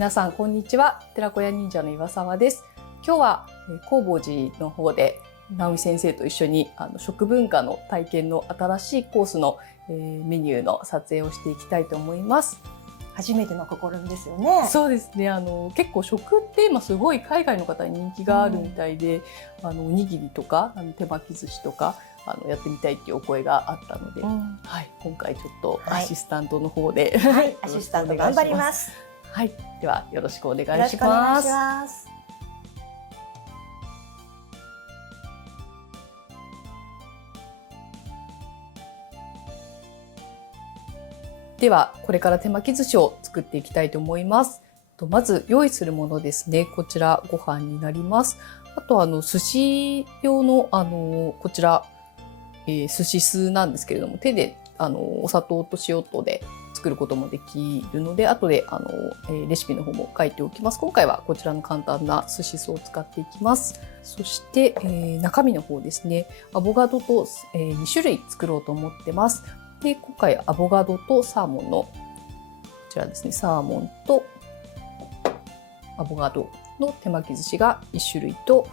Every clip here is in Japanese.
皆さんこんにちは。寺子屋忍者の岩沢です。今日は弘法寺の方で直美先生と一緒に食文化の体験の新しいコースのメニューの撮影をしていきたいと思います。初めての試みですよね。そうですね。結構食って今すごい海外の方に人気があるみたいで、おにぎりとか手巻き寿司とかやってみたいっていうお声があったので、はい、今回ちょっとアシスタントの方で、はい、アシスタント頑張ります。はい、ではよろしくお願いします。よろしくお願いします。ではこれから手巻き寿司を作っていきたいと思います。まず用意するものですね。こちらご飯になります。あと寿司用のこちら、寿司酢なんですけれども、手でお砂糖と塩とで作ることもできるので、後でレシピの方も書いておきます。今回はこちらの簡単な寿司酢を使っていきます。そして、中身の方ですね。アボカドと、2種類作ろうと思ってます。で、今回アボカドとサーモンのこちらですね。サーモンとアボカドの手巻き寿司が1種類と、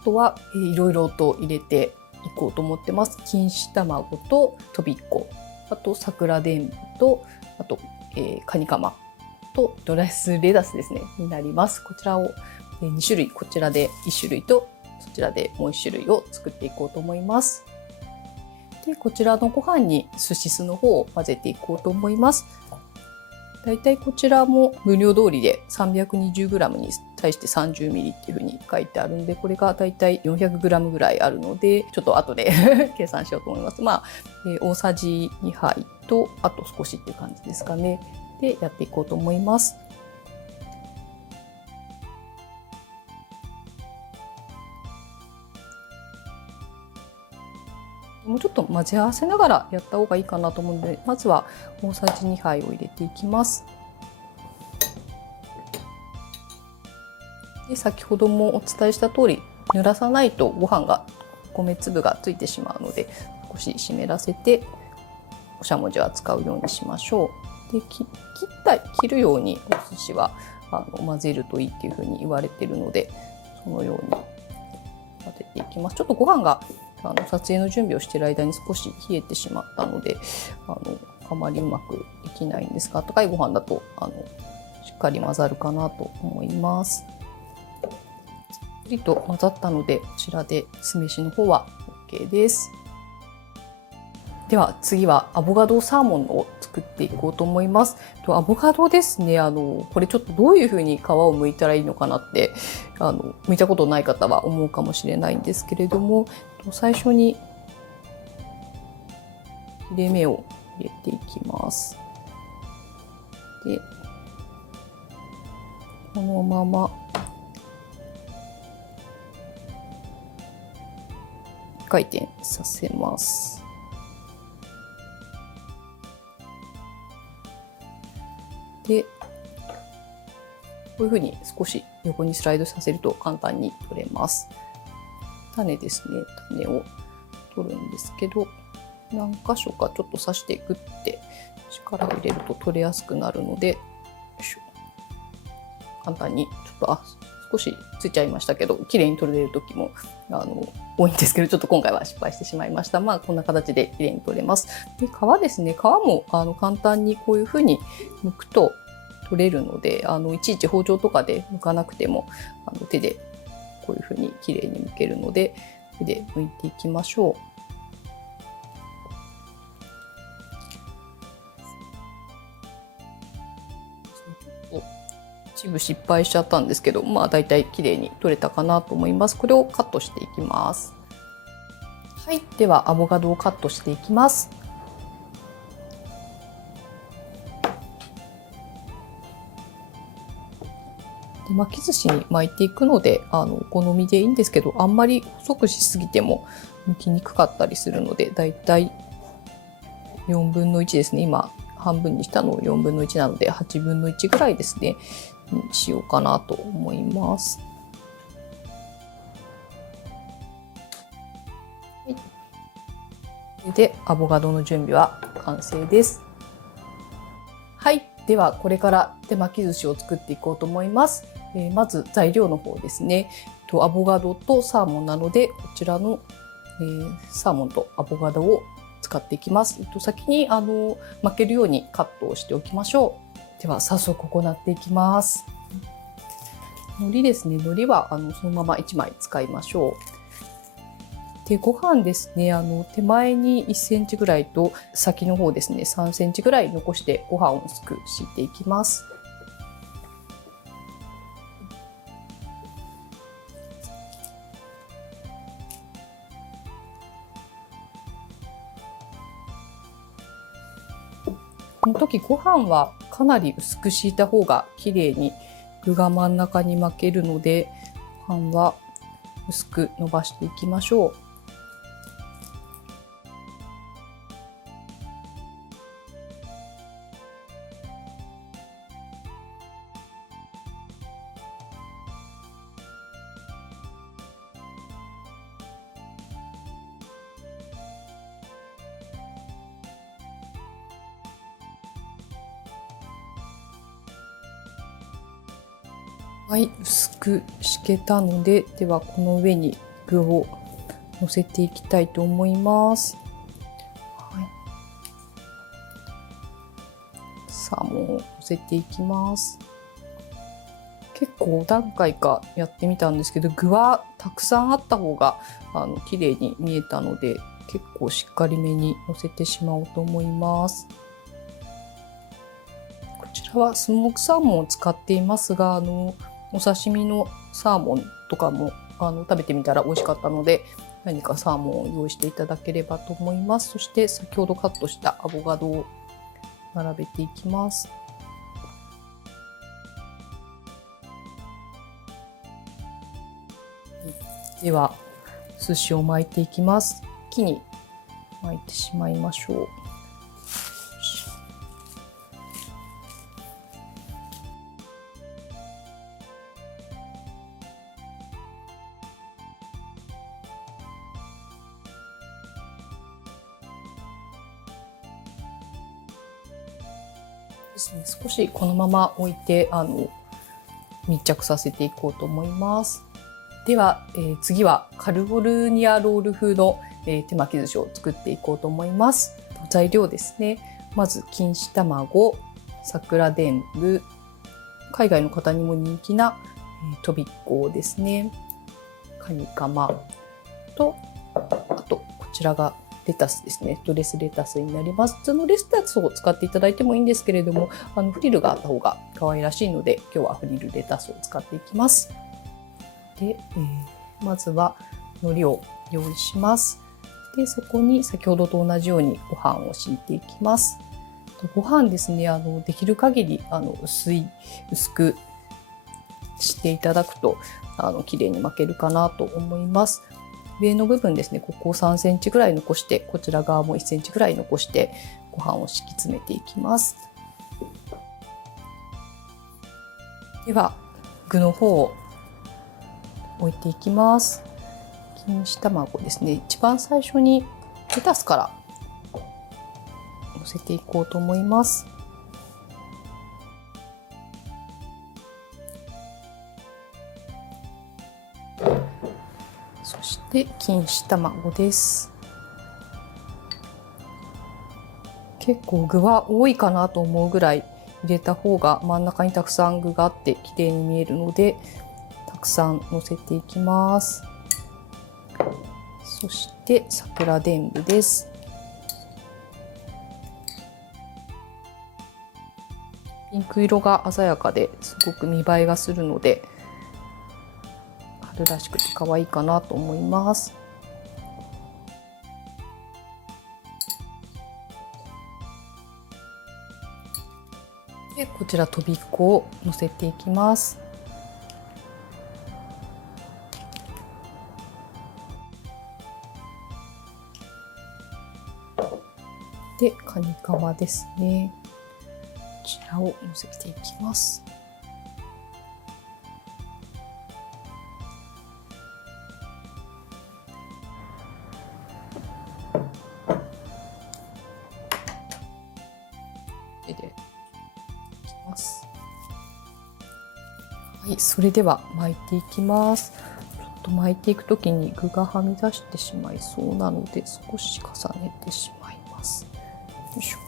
あとはいろいろと入れていこうと思ってます。錦糸卵ととびっこ、あと桜でんぶと、あと、カニカマとドライスレタスですねになります。こちらを2種類、こちらで1種類とそちらでもう1種類を作っていこうと思います。で、こちらのご飯に寿司酢の方を混ぜていこうと思います。だいたいこちらも分量通りで 320g に対して 30ml っていう風に書いてあるんで、これがだいたい 400g ぐらいあるので、ちょっと後で計算しようと思います。大さじ2杯と、あと少しっていう感じですかね。で、やっていこうと思います。もうちょっと混ぜ合わせながらやった方がいいかなと思うので、まずは大さじ2杯を入れていきます。で、先ほどもお伝えした通り、濡らさないとご飯が米粒がついてしまうので、少し湿らせておしゃもじは使うようにしましょう。で、切るようにお寿司は混ぜるといいっていうふうに言われているので、そのように混ぜていきます。ちょっとご飯が撮影の準備をしている間に少し冷えてしまったのであまりうまくできないんですが、温かいご飯だとしっかり混ざるかなと思います。たっぷりと混ざったので、こちらで酢飯の方は OK です。では次はアボカドサーモンを作っていこうと思います。アボカドですね。これちょっとどういう風に皮を剥いたらいいのかなって剥いたことない方は思うかもしれないんですけれども、最初に切れ目を入れていきます。で、このまま回転させます。で、こういうふうに少し横にスライドさせると簡単に取れます。種ですね。種を取るんですけど、何箇所かちょっと刺してグッて力を入れると取れやすくなるので、簡単にちょっと少しついちゃいましたけど、綺麗に取れる時も多いんですけど、ちょっと今回は失敗してしまいました。こんな形で綺麗に取れます。で、皮ですね。皮も簡単にこういう風に剥くと取れるので、いちいち包丁とかで剥かなくても手でこういう風に綺麗に剥けるので、手で剥いていきましょう。一部失敗しちゃったんですけど、だいたい綺麗に取れたかなと思います。これをカットしていきます。はい、ではアボカドをカットしていきます。で、巻き寿司に巻いていくのでお好みでいいんですけど、あんまり細くしすぎても剥きにくかったりするので、だいたい4分の1ですね。今半分にしたのを4分の1なので8分の1ぐらいですねにしようかなと思います。で、アボカドの準備は完成です。はい、ではこれから手巻き寿司を作っていこうと思います。まず材料の方ですね。アボカドとサーモンなので、こちらの、サーモンとアボカドを使っていきます。先に巻けるようにカットをしておきましょう。では早速行っていきます。海苔ですね。海苔はそのまま1枚使いましょう。で、ご飯ですね。手前に1センチぐらいと先の方ですね、3センチぐらい残してご飯を薄く敷いていきます。この時ご飯はかなり薄く敷いた方が綺麗に具が真ん中に巻けるので、ご飯は薄く伸ばしていきましょう。はい、薄く敷けたので、ではこの上に具を乗せていきたいと思います。はい、サーモンを乗せていきます。結構何回かやってみたんですけど、具はたくさんあった方が綺麗に見えたので、結構しっかりめに乗せてしまおうと思います。こちらはスモークサーモンを使っていますが、お刺身のサーモンとかも食べてみたら美味しかったので、何かサーモンを用意していただければと思います。そして先ほどカットしたアボカドを並べていきます。では寿司を巻いていきます。一気に巻いてしまいましょう。ですね、少しこのまま置いて密着させていこうと思います。では、次はカリフォルニアロール風の、手巻き寿司を作っていこうと思います。材料ですね。まず錦糸卵、桜でんぶ、海外の方にも人気な、とびっこですね。カニカマと、あとこちらがレタスですね。ドレスレタスになります。普通のレタスを使っていただいてもいいんですけれども、フリルがあった方が可愛らしいので、今日はフリルレタスを使っていきます。で、まずは海苔を用意します。で、そこに先ほどと同じようにご飯を敷いていきます。ご飯ですね、できる限り薄くしていただくと綺麗に巻けるかなと思います。上の部分ですね、ここを3センチぐらい残して、こちら側も1センチぐらい残してご飯を敷き詰めていきます。では具の方を置いていきます。錦糸卵ですね、一番最初にレタスからのせていこうと思います。そして錦糸卵です。結構具は多いかなと思うぐらい入れた方が真ん中にたくさん具があって綺麗に見えるので、たくさんのせていきます。そして桜でんぶです。ピンク色が鮮やかですごく見栄えがするので、春らしくて可愛いかなと思います。で、こちらとびっこをのせていきます。で、カニカマですね。こちらをのせていきます。はい、それでは巻いていきます。ちょっと巻いていくときに具がはみ出してしまいそうなので少し重ねてしまいます。よいしょ。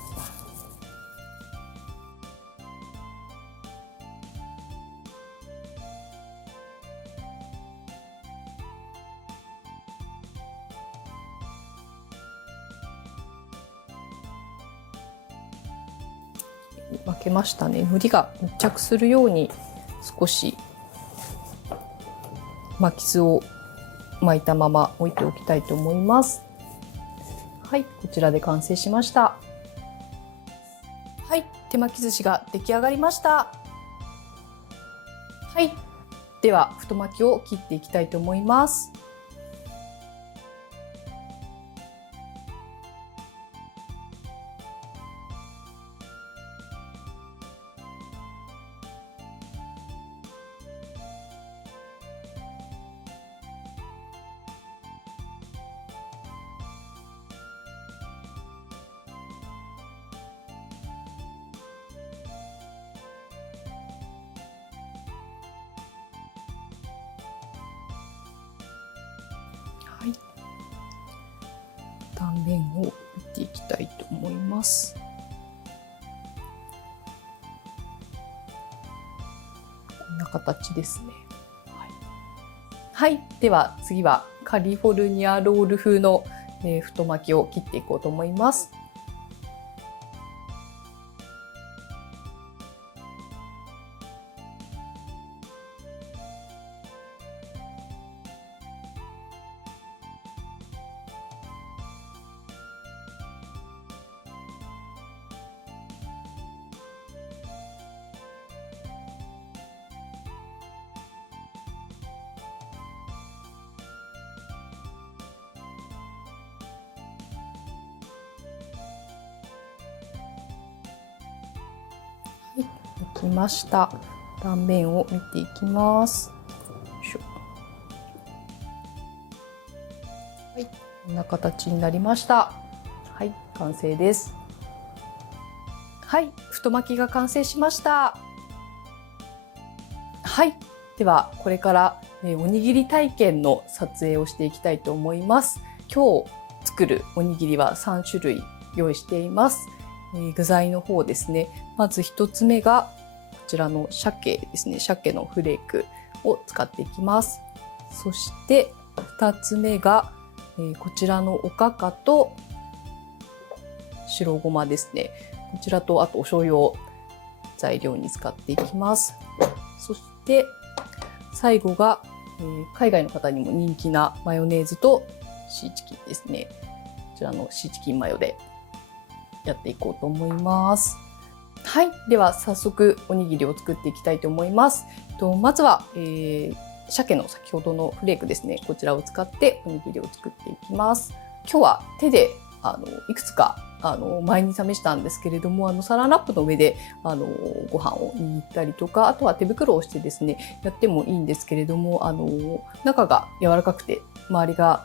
巻けましたね。海苔が密着するように少し巻き酢を巻いたまま置いておきたいと思います。はい、こちらで完成しました。はい、手巻き寿司が出来上がりました。はい、では太巻きを切っていきたいと思います。はい、断面を見ていきたいと思います。こんな形ですね。はい、では次はカリフォルニアロール風の太巻きを切っていこうと思います。はい、できました。断面を見ていきます。はい、こんな形になりました。はい、完成です。はい、太巻きが完成しました。はい、ではこれからおにぎり体験の撮影をしていきたいと思います。今日作るおにぎりは3種類用意しています。具材の方ですね。まず1つ目がこちらの鮭ですね。鮭のフレークを使っていきます。そして2つ目がこちらのおかかと白ごまですね。こちらとあとお醤油を材料に使っていきます。そして最後が海外の方にも人気なマヨネーズとシーチキンですね。こちらのシーチキンマヨでやっていこうと思います。はい、では早速おにぎりを作っていきたいと思います。まずは、鮭の先ほどのフレークですね。こちらを使っておにぎりを作っていきます。今日は手でいくつか前に試したんですけれども、サランラップの上でご飯を握ったりとか、あとは手袋をしてですねやってもいいんですけれども、中が柔らかくて周りが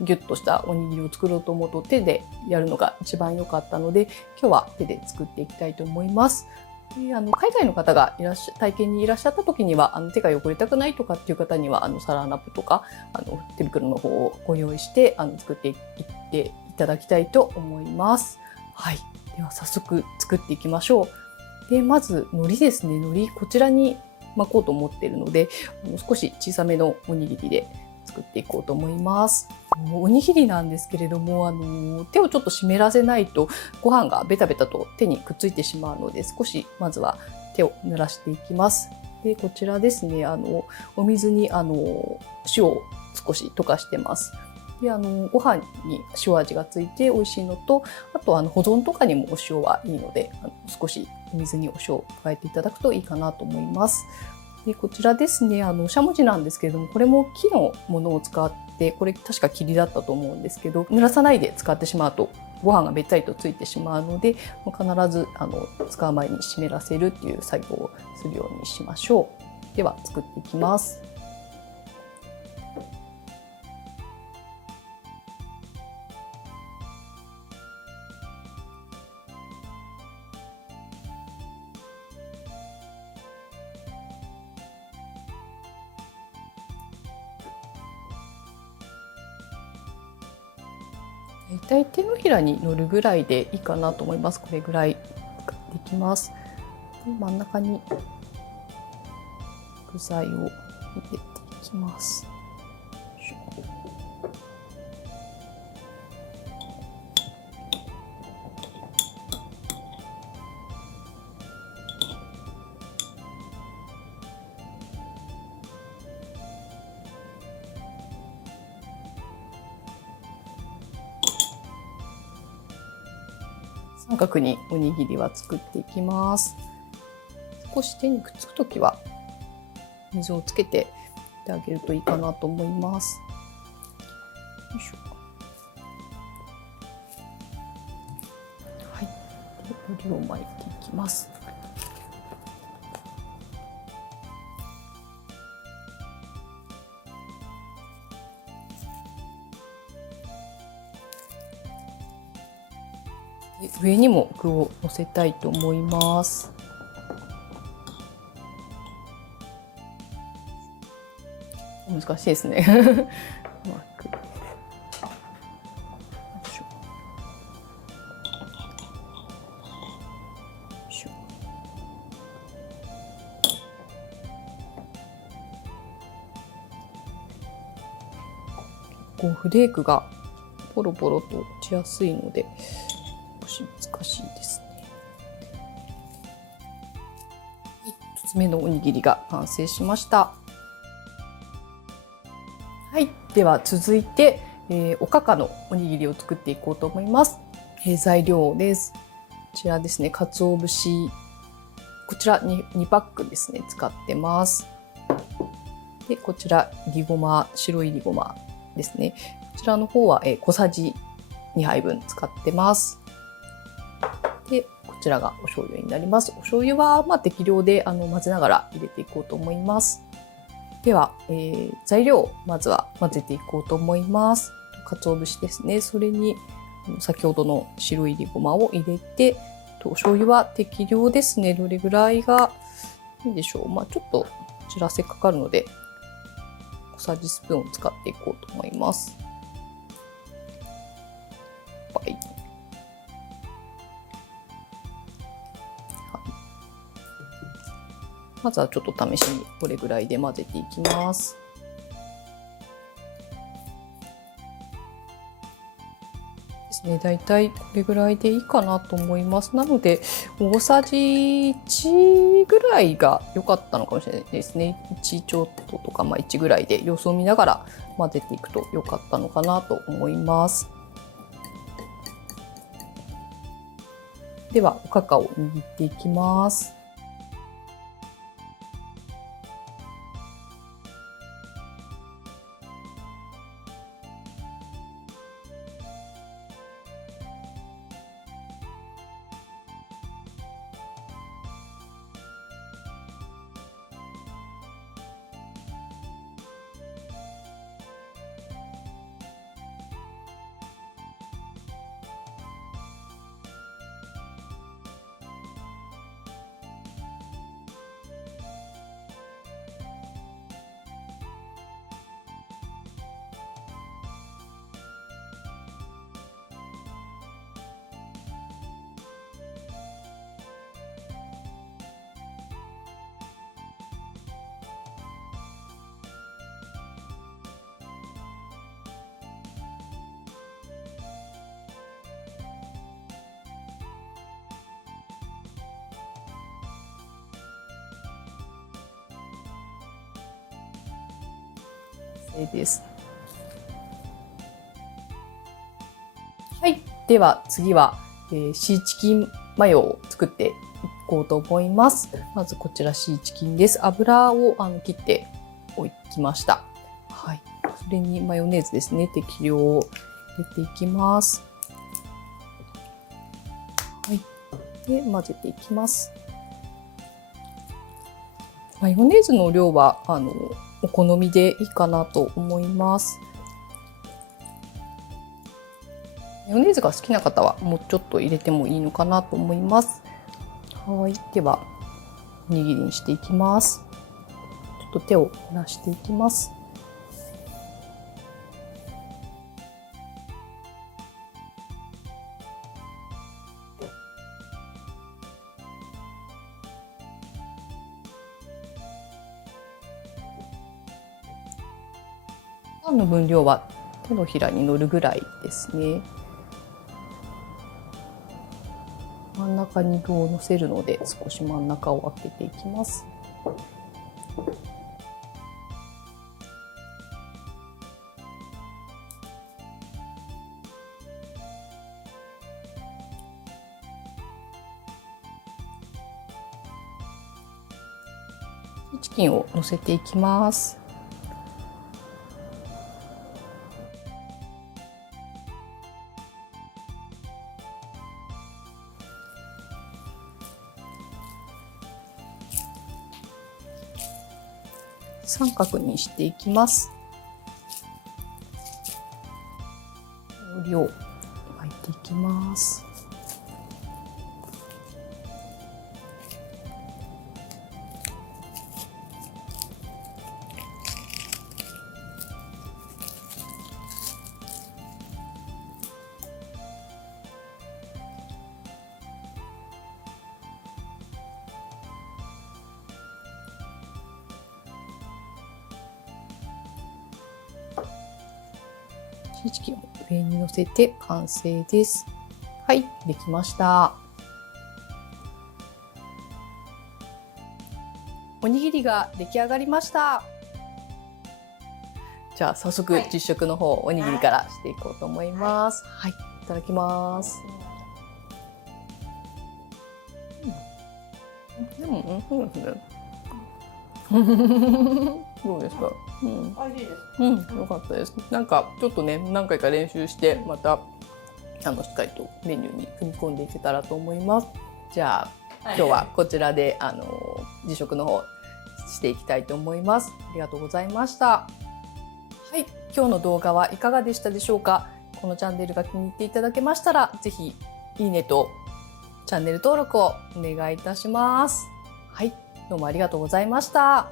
ギュッとしたおにぎりを作ろうと思うと手でやるのが一番良かったので、今日は手で作っていきたいと思います。で海外の方が体験にいらっしゃった時には手が汚れたくないとかっていう方にはサランラップとか手袋の方をご用意して作っていっていただきたいと思います。はい、では早速作っていきましょう。でまず海苔ですね。海苔こちらに巻こうと思っているので少し小さめのおにぎりで作っていこうと思います。おにぎりなんですけれども手をちょっと湿らせないとご飯がベタベタと手にくっついてしまうので、少しまずは手を濡らしていきます。でこちらですねお水に塩を少し溶かしてます。でご飯に塩味がついて美味しいのと、あと保存とかにもお塩はいいので少しお水にお塩を加えていただくといいかなと思います。でこちらですねしゃもじなんですけれども、これも木のものを使って、これ確か霧だったと思うんですけど、濡らさないで使ってしまうとご飯がべったりとついてしまうので、必ず使う前に湿らせるっていう作業をするようにしましょう。では作っていきます。だいたい手のひらに乗るぐらいでいいかなと思います。これぐらいできます。真ん中に具材を入れていきます。三角におにぎりは作っていきます。少し手にくっつくときは水をつけてあげるといいかなと思います。よいしょ。はい。で、海苔を巻いていきます。上にも具を乗せたいと思います。難しいですね。うまく。こうフレークがポロポロと落ちやすいので少し難しいですね。1つ目のおにぎりが完成しました。はい、では続いて、おかかのおにぎりを作っていこうと思います。材料です。こちらですね、鰹節、こちらに2パックですね、使ってます。で、こちらいりごま、白いりごまですね。こちらの方は小さじ2杯分使ってます。で、こちらがお醤油になります。お醤油は適量で混ぜながら入れていこうと思います。では、材料をまずは混ぜていこうと思います。鰹節ですね。それに先ほどの白いりごまを入れて、お醤油は適量ですね。どれぐらいがいいでしょう。ちょっと散らせかかるので小さじスプーンを使っていこうと思います。はい。まずはちょっと試しにこれぐらいで混ぜていきます。ですね、だいたいこれぐらいでいいかなと思います。なので大さじ1ぐらいが良かったのかもしれないですね。1ちょっととか、1ぐらいで様子を見ながら混ぜていくと良かったのかなと思います。ではおかかを握っていきます。です。はい、では次は、シーチキンマヨを作っていこうと思います。まずこちらシーチキンです。油を切っておきました。はい、それにマヨネーズですね。適量を入れていきます。はい、で混ぜていきます。マヨネーズの量はお好みでいいかなと思います。マヨネーズが好きな方はもうちょっと入れてもいいのかなと思います。はい、ではおにぎりにしていきます。ちょっと手を濡らしていきます。パンの分量は手のひらに乗るぐらいですね。真ん中に具を乗せるので少し真ん中を開けていきます。チキンを乗せていきます。三角にしていきます。海苔を巻いていきます。シーチキンを上に乗せて完成です。はい、できました。おにぎりが出来上がりました。じゃあ早速実食の方、おにぎりからしていこうと思います。はい、いただきます。でも、そうですね。どうですか。美味しいです。良かったです。なんかちょっとね、何回か練習してまたしっかりとメニューに組み込んでいけたらと思います。じゃあ今日はこちらで実食の方していきたいと思います。ありがとうございました。はい、今日の動画はいかがでしたでしょうか。このチャンネルが気に入っていただけましたら、ぜひいいねとチャンネル登録をお願いいたします。はい、どうもありがとうございました。